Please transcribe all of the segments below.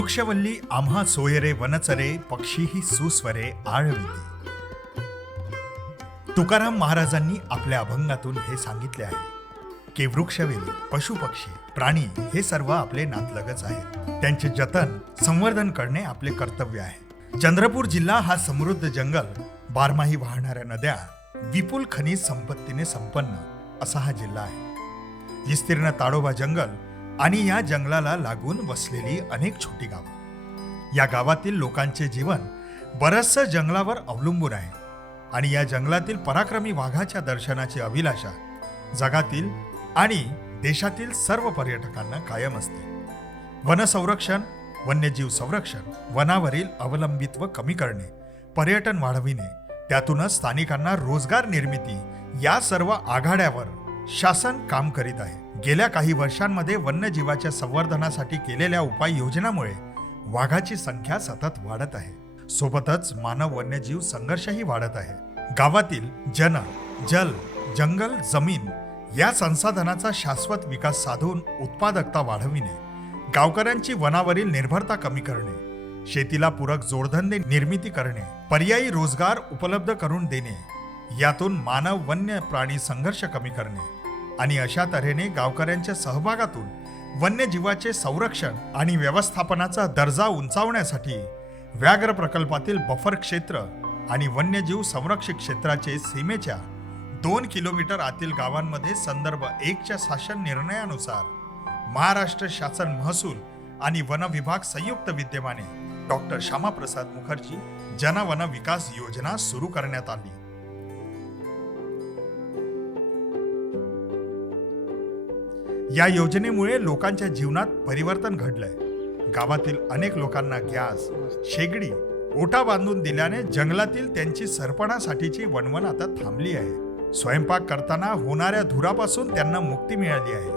वृक्षवल्ली आम्हा सोयरे वनचरे पक्षीही सुस्वरे आळविती. तुकाराम महाराजांनी आपल्या अभंगातून हे सांगितले आहे की वृक्षवेली, पशुपक्षी, प्राणी हे सर्व आपले नातलगच आहेत. त्यांचे जतन, संवर्धन करणे आपले कर्तव्य आहे. चंद्रपूर जिल्हा हा समृद्ध जंगल, बारमाही वाहणाऱ्या नद्या, विपुल खनिज संपत्तीने संपन्न असा हा जिल्हा आहे. विस्तीर्ण ताडोबा जंगल आणि या जंगलाला लागून वसलेली अनेक छोटी गावं. या गावातील लोकांचे जीवन बरचसं जंगलावर अवलंबून आहे आणि या जंगलातील पराक्रमी वाघाच्या दर्शनाची अभिलाषा जगातील आणि देशातील सर्व पर्यटकांना कायम असते. वनसंरक्षण, वन्यजीव संरक्षण, वनावरील अवलंबित्व कमी करणे, पर्यटन वाढविणे, त्यातूनच स्थानिकांना रोजगार निर्मिती या सर्व आघाड्यावर शासन काम करीत आहे. गेल्या काही वर्षांमध्ये वन्यजीवाच्या संवर्धनासाठी केलेल्या उपाययोजनामुळे वाघाची संख्या सतत वाढत आहे. सोबतच मानव वन्यजीव संघर्षही वाढत आहे. गावातील जन, जल, जंगल, जमीन या संसाधनाचा शाश्वत विकास साधून उत्पादकता वाढविणे, गावकऱ्यांची वनावरील निर्भरता कमी करणे, शेतीला पूरक जोडधंदे निर्मिती करणे, पर्यायी रोजगार उपलब्ध करून देणे, यातून मानव वन्य प्राणी संघर्ष कमी करणे आणि अशा तऱ्हेने गावकऱ्यांच्या सहभागातून वन्यजीवाचे संरक्षण आणि व्यवस्थापनाचा दर्जा उंचावण्यासाठी व्याघ्र प्रकल्पातील बफर क्षेत्र आणि वन्यजीव संरक्षित क्षेत्राचे सीमेच्या 2 किलोमीटर आतील गावांमध्ये संदर्भ 1च्या शासन निर्णयानुसार महाराष्ट्र शासन महसूल आणि वन विभाग संयुक्त विद्यमाने डॉक्टर श्यामाप्रसाद मुखर्जी जन वन विकास योजना सुरू करण्यात आली. या योजनेमुळे लोकांच्या जीवनात परिवर्तन घडलंय. गावातील अनेक लोकांना गॅस, शेगडी, ओटा बांधून दिल्याने जंगलातील त्यांची सरपणासाठीची वणवण आता थांबली आहे. स्वयंपाक करताना होणाऱ्या धुरापासून त्यांना मुक्ती मिळाली आहे.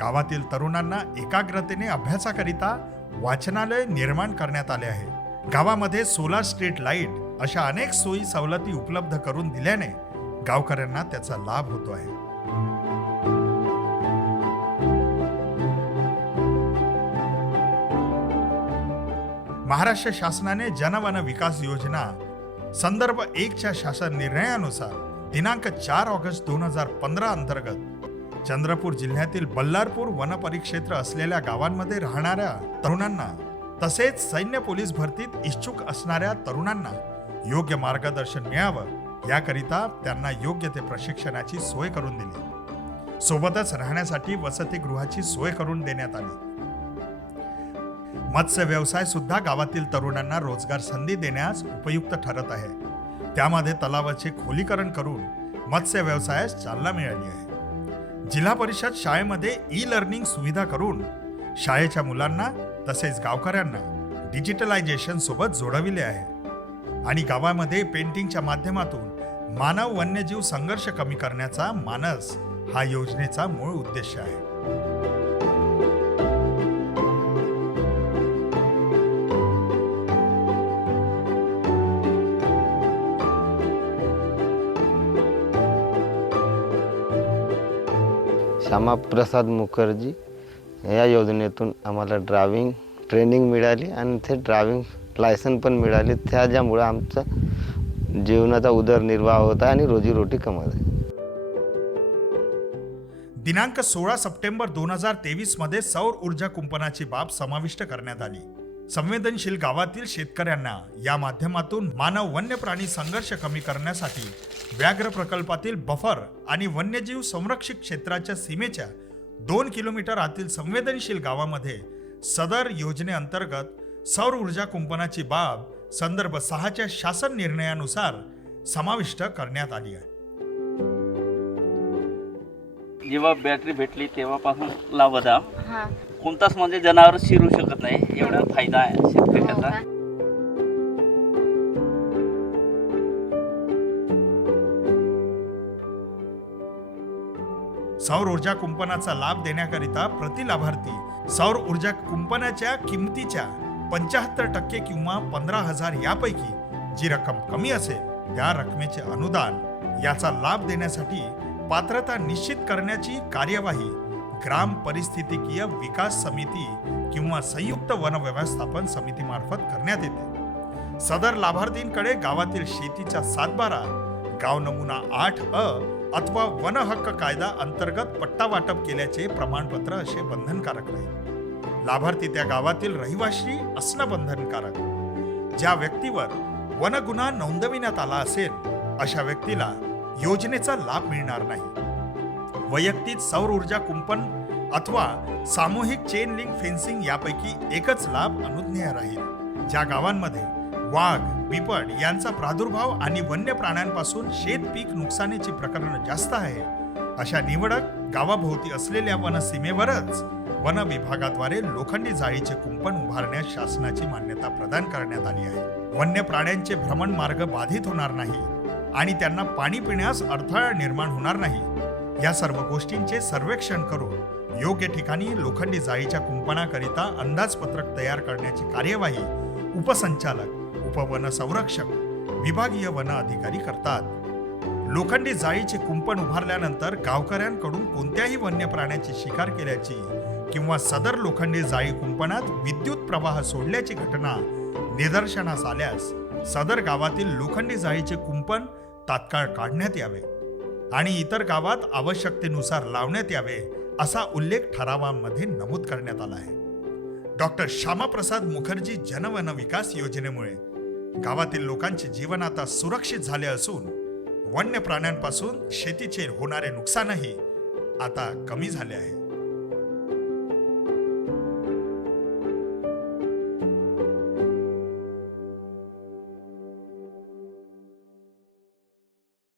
गावातील तरुणांना एकाग्रतेने अभ्यासाकरिता वाचनालय निर्माण करण्यात आले आहे. गावामध्ये सोलार स्ट्रीट लाईट अशा अनेक सोयी सवलती उपलब्ध करून दिल्याने गावकऱ्यांना त्याचा लाभ होतो आहे. महाराष्ट्र शासनाने जन वन विकास योजना संदर्भ 1च्या शासन निर्णयानुसार दिनांक 4 ऑगस्ट 2015 अंतर्गत चंद्रपूर जिल्ह्यातील बल्लारपूर वन परिक्षेत्र असलेल्या गावांमध्ये राहणाऱ्या तरुणांना तसेच सैन्य पोलीस भरतीत इच्छुक असणाऱ्या तरुणांना योग्य मार्गदर्शन मिळावं याकरिता त्यांना योग्य ते प्रशिक्षणाची सोय करून दिली. सोबतच राहण्यासाठी वसतिगृहाची सोय करून देण्यात आली. मत्स्य व्यवसाय सुद्धा गावातील तरुणांना रोजगार संधी देण्यास उपयुक्त ठरत आहे. त्यामध्ये तलावाचे खोलीकरण करून मत्स्य व्यवसायास चालना मिळाली आहे. जिल्हा परिषद शाळेमध्ये ई-लर्निंग सुविधा करून शाळेच्या मुलांना तसेच गावकऱ्यांना डिजिटलायझेशन सोबत जोडविले आहे आणि गावामध्ये पेंटिंगच्या माध्यमातून मानव वन्यजीव संघर्ष कमी करण्याचा मानस हा योजनेचा मूळ उद्देश आहे. श्यामाप्रसाद मुखर्जी या योजनेतून आम्हाला ड्रायव्हिंग ट्रेनिंग मिळाली आणि ते ड्रायव्हिंग लायसन पण मिळाले. त्याच्यामुळे आमचा जीवनाचा उदरनिर्वाह होता आणि रोजीरोटी कमवत आहे. दिनांक 16 सप्टेंबर 2023 मध्ये सौर ऊर्जा कुंपणाची बाब समाविष्ट करण्यात आली. संवेदनशील गावातील शेतकऱ्यांना या माध्यमातून मानव वन्य प्राणी संघर्ष कमी करण्यासाठी व्याघ्र प्रकल्पातील बफर आणि वन्यजीव संरक्षित क्षेत्राच्या सीमेच्या 2 किलोमीटर आतील संवेदनशील गावामध्ये सदर योजनेअंतर्गत सौर ऊर्जा कुंपणाची बाब संदर्भ 6च्या शासन निर्णयानुसार समाविष्ट करण्यात आली आहे. जेव्हा बॅटरी भेटली तेव्हापासून लावत कोणताच म्हणजे जनावर शिरू शकत नाही, एवढा फायदा आहे शेतकऱ्याचा. सौर ऊर्जा कुंपणाचा लाभ देण्याकरिता प्रति लाभार्थी सौर ऊर्जा कुंपणाच्या किमतीच्या 75% किंवा 15,000 यापैकी जी रक्कम कमी असेल त्या रकमेचे अनुदान याचा लाभ देण्यासाठी पात्रता निश्चित करण्याची कार्यवाही ग्राम परिस्थितिकीय विकास समिती किंवा संयुक्त वन व्यवस्थापन समितीमार्फत करण्यात येते. सदर लाभार्थींकडे गावातील शेतीचा सातबारा, गाव नमुना 8अ अथवा वन हक्क कायदा अंतर्गत पट्टा वाटप केल्याचे प्रमाणपत्र असे बंधनकारक राहील. लाभार्थी त्या गावातील रहिवासी असणं बंधनकारक. ज्या व्यक्तीवर वन गुन्हा नोंदविण्यात आला असेल अशा व्यक्तीला योजनेचा लाभ मिळणार नाही. वैयक्तिक सौर ऊर्जा कुंपण अथवा सामूहिक चेन लिंक फेन्सिंग यापैकी एकच लाभ अनुज्ञेय राहील. ज्या गावांमध्ये वाघ, बिबट यांचा प्रादुर्भाव आणि वन्य प्राण्यांपासून शेत पीक नुकसानीची प्रकरणं जास्त आहे अशा निवडक गावाभोवती असलेल्या वनसीमेवरच वन विभागाद्वारे लोखंडी जाळीचे कुंपण उभारण्यास शासनाची मान्यता प्रदान करण्यात आली आहे. वन्य प्राण्यांचे भ्रमण मार्ग बाधित होणार नाही आणि त्यांना पाणी पिण्यास अडथळा निर्माण होणार नाही. या सर्व गोष्टींचे सर्वेक्षण करून योग्य ठिकाणी लोखंडी जाळीच्या कुंपणाकरिता अंदाजपत्रक तयार करण्याची कार्यवाही उपसंचालक, उपवन संरक्षक, विभागीय वन अधिकारी करतात. लोखंडी जाळीचे कुंपण उभारल्यानंतर गावकऱ्यांकडून कोणत्याही वन्य प्राण्याची शिकार केल्याची किंवा सदर लोखंडी जाळी कुंपणात विद्युत प्रवाह सोडल्याची घटना निदर्शनास आल्यास सदर गावातील लोखंडी जाळीचे कुंपण तात्काळ काढण्यात यावे आणि इतर गावात आवश्यकतेनुसार लावण्यात यावे असा उल्लेख ठरावामध्ये नमूद करण्यात आला आहे. डॉक्टर श्यामाप्रसाद मुखर्जी जनवन विकास योजनेमुळे गावातील लोकांचे जीवन आता सुरक्षित झाले असून वन्य प्राण्यांपासून शेतीचे होणारे नुकसानही आता कमी झाले आहे.